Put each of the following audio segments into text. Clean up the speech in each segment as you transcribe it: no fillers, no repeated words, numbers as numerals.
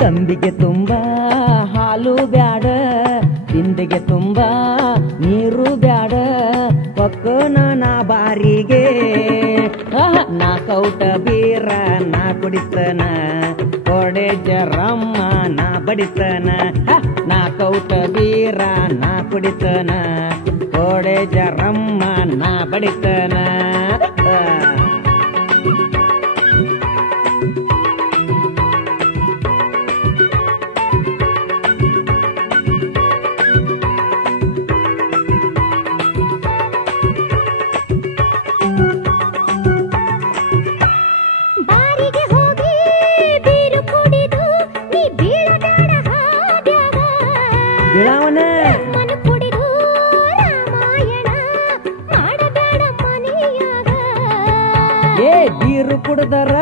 ತಂಬಿಗೆ ತುಂಬಾ ಹಾಲು ಬ್ಯಾಡ ತಿಂದಿಗೆ ತುಂಬಾ ನೀರು ಬ್ಯಾಡ ಪಕ್ಕನ ನಾ ಬಾರಿಗೆ ನಾ ಕೌಟ ಬೀರ ನಾ ಕುಡಿತನ ಕೊಡೆ ಜರಮ್ಮ ನಾ ಬಡಿತನ ನಾ ಕೌಟ ಬೀರ ನಾ ಕುಡಿತನ ಕೊಡೆ ಜರಮ್ಮ ನಾ ಬಡಿತನ ಬೀರು ಕುಡ್ದರ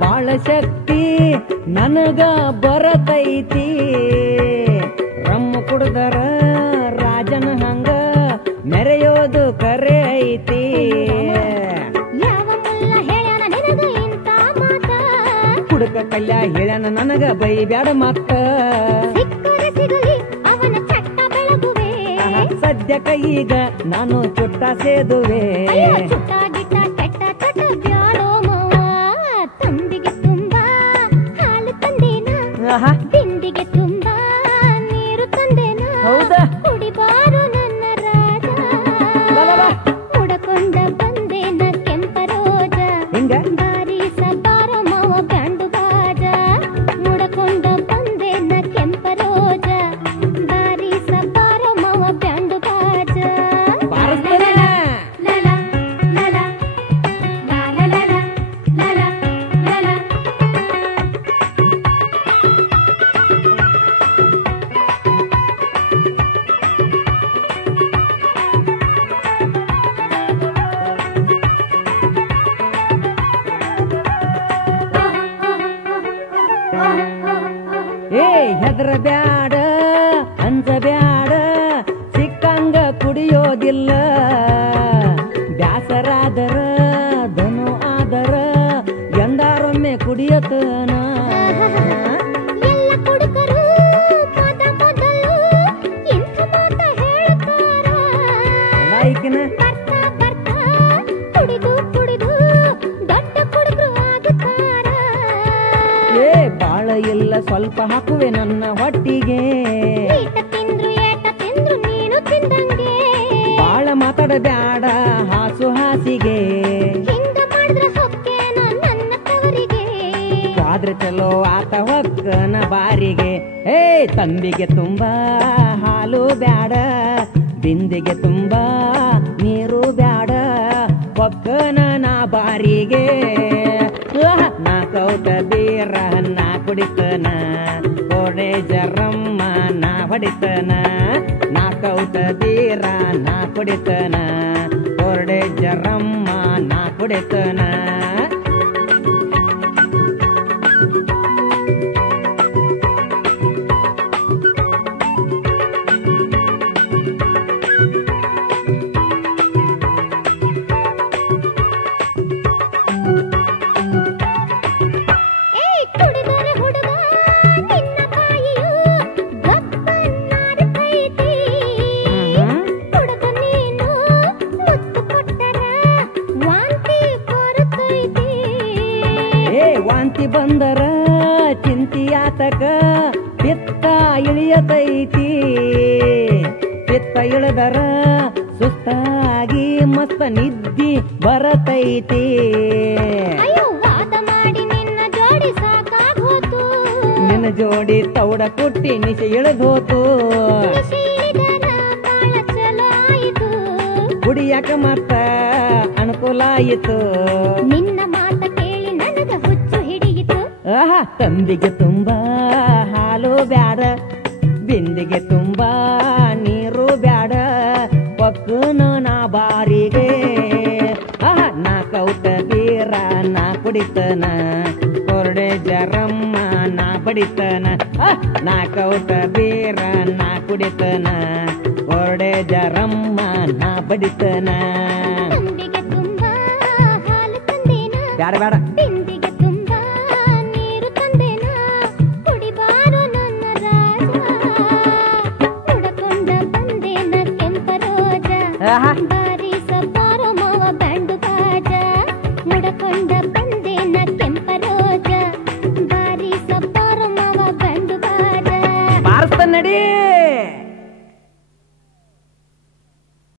ಬಾಳ ಶಕ್ತಿ ನನಗ ಬರತೈತಿ ರಮ್ಮ ಕುಡ್ದರ ರಾಜನ ಹಂಗ ಮೆರೆಯೋದು ಕರೆ ಐತಿ ಕುಡುಕ ಕಲ್ಯ ಹೇಳ್ಯಾನ ನನಗ ಬೈ ಬ್ಯಾಡ ಮತ್ತ ಸದ್ಯಕ್ಕ ಈಗ ನಾನು ಚುಟ್ಟ ಸೇದುವೆ ತಿಂಡಿಗೆ ತುಂಬಾ ನೀರು ತಂದೇನ ಹೌದಾ ಕುಡಿಬಾರು ನನ್ನ ರಾಜ ಮುಡಕೊಂಡ ಬಂದೇನ ಕೆಂಪ ರೋಜ ಬಾರಿಸ ಬಾರ ಮಾವ ಬ್ಯಾಂಡು ಬಾಜ ಮುಡಕೊಂಡ ಬಂದೇನ ಕೆಂಪ ರೋಜ ಬಾರಿಸ ಬಾರ ಮಾವ ಬ್ಯಾಂಡು ಬಾಜ ಹೆದ್ರ ಬ್ಯಾಡ ಅಂಜ ಬ್ಯಾಡ ಸಿಕ್ಕಂಗ ಕುಡಿಯೋದಿಲ್ಲ ಬ್ಯಾಸರಾದರ ಧನು ಆದರ ಎಂದಾರೊಮ್ಮೆ ಕುಡಿಯತನ ಎಲ್ಲ ಕುಡುಕರು ಮೊದಲು ಇಂಥ ಮಾತ ಹೇಳ್ತಾರ ಬರ್ತಾ ಬರ್ತಾ ಕುಡಿದು ಕುಡಿದು ದೊಡ್ಡ ಕುಡುಕರು ಆಗುತ್ತಾರ ಬಾಳ ಇಲ್ಲ ಸ್ವಲ್ಪ ಹಾಕುವೆ ನನ್ನ ಹೊಟ್ಟಿಗೆ ಏಟ ತಿಂದ್ರು ನೀನು ತಿಂದಂಗೆ ಬಾಳ ಮಾತಾಡ ಬ್ಯಾಡ ಹಾಸು ಹಾಸಿಗೆ ಹಿಂಗ ಮಾಡಿದ್ರ ಹೊಕ್ಕೇನ ನನ್ನ ತವರಿಗೆ ಆದ್ರೆ ಚಲೋ ಆತ ಹೊಕ್ಕನ ಬಾರಿಗೆ ತಂಬಿಗೆ ತುಂಬಾ ಹಾಲು ಬ್ಯಾಡ ಬಿಂದಿಗೆ ತುಂಬಾ ನೀರು ಬ್ಯಾಡ ಹೊಕ್ಕನ ನಾ ಬಾರಿಗೆ ನಾ ಕೌಟ ಬೀರ ನಾ ಕುಡಿತನ ಕೊಡೆ ಜರಮ್ಮ ನಾ ಹೊಡಿತನ ನಾ ಕೌಟ ಬೀರ ನಾ ಕುಡಿತನ ಕೊಡೆ ಜರಮ್ಮ ನಾ ಕುಡಿತನ ವಾಂತಿ ಬಂದರ ಚಿಂತಿಯಾತಕ ಪಿತ್ತ ಇಳಿಯತೈತಿ ಪಿತ್ತ ಇಳದರ ಸುಸ್ತಾಗಿ ಮಸ್ತ ನಿದ್ದಿ ಬರತೈತಿ ಜೋಡಿ ತೌಡ ಕುಟ್ಟಿ ನಿಶೆ ಇಳಿದೋತು ನಿಶೆ ಇಳಿದರ ಬಾಳ ಚಲೋ ಆಯಿತು ಕುಡಿಯಾಕ ಮತ್ತ ಅನುಕೂಲ ಆಯಿತು ನಿನ್ನ ಮಾತ ಕೇಳಿ ನನಗ ಹುಚ್ಚು ಹಿಡಿಯಿತು ಆಹಾ ತಂಬಿಗೆ ತುಂಬಾ ಹಾಲು ಬ್ಯಾಡ ಬಿಂದಿಗೆ ತುಂಬಾ ನೀರು ಬ್ಯಾಡ ಪಕ್ಕನ ನಾ ಬಾರಿಗೆ ಆಹಾ ನಾ ಕೌಟ ಬೀರ ನಾ ಕುಡಿತನ ಕೊರಡೆ ಜರಮ್ಮ ನಾ ಬಡಿತನ ನಾ ಕೌಟ ಬೀರ ನಾ ಕುಡಿತನ ಕೊರಡೆ ಜರಮ್ಮ ನಾ ಬಡಿತನ ತಂಬಿಗೆ ತುಂಬಾ ಹಾಲು ತಂದೇನ ಬ್ಯಾಡ ಬ್ಯಾಡ ಬಿಂದಿಗೆ ತುಂಬಾ ನೀರು ತಂದೇನ ಕುಡಿಬಾರೋ ನನ್ನ ರಾಜ ಮುಡಕೊಂಡ ಬಂದೇನ ಕೆಂಪ ರೋಜ ಆಹಾ ಬಾರಿಸ ಬಾರೋ ಮಾವ ಬ್ಯಾಂಡು ಬಾಜ ಮುಡಕೊಂಡ ಬಂದೇನ ಕೆಂಪ ರೋಜ ಬಾರಿಸ ಬಾರೋ ಮಾವ ಬ್ಯಾಂಡು ಬಾಜ ಬಾರಿಸ್ತ ನಡಿ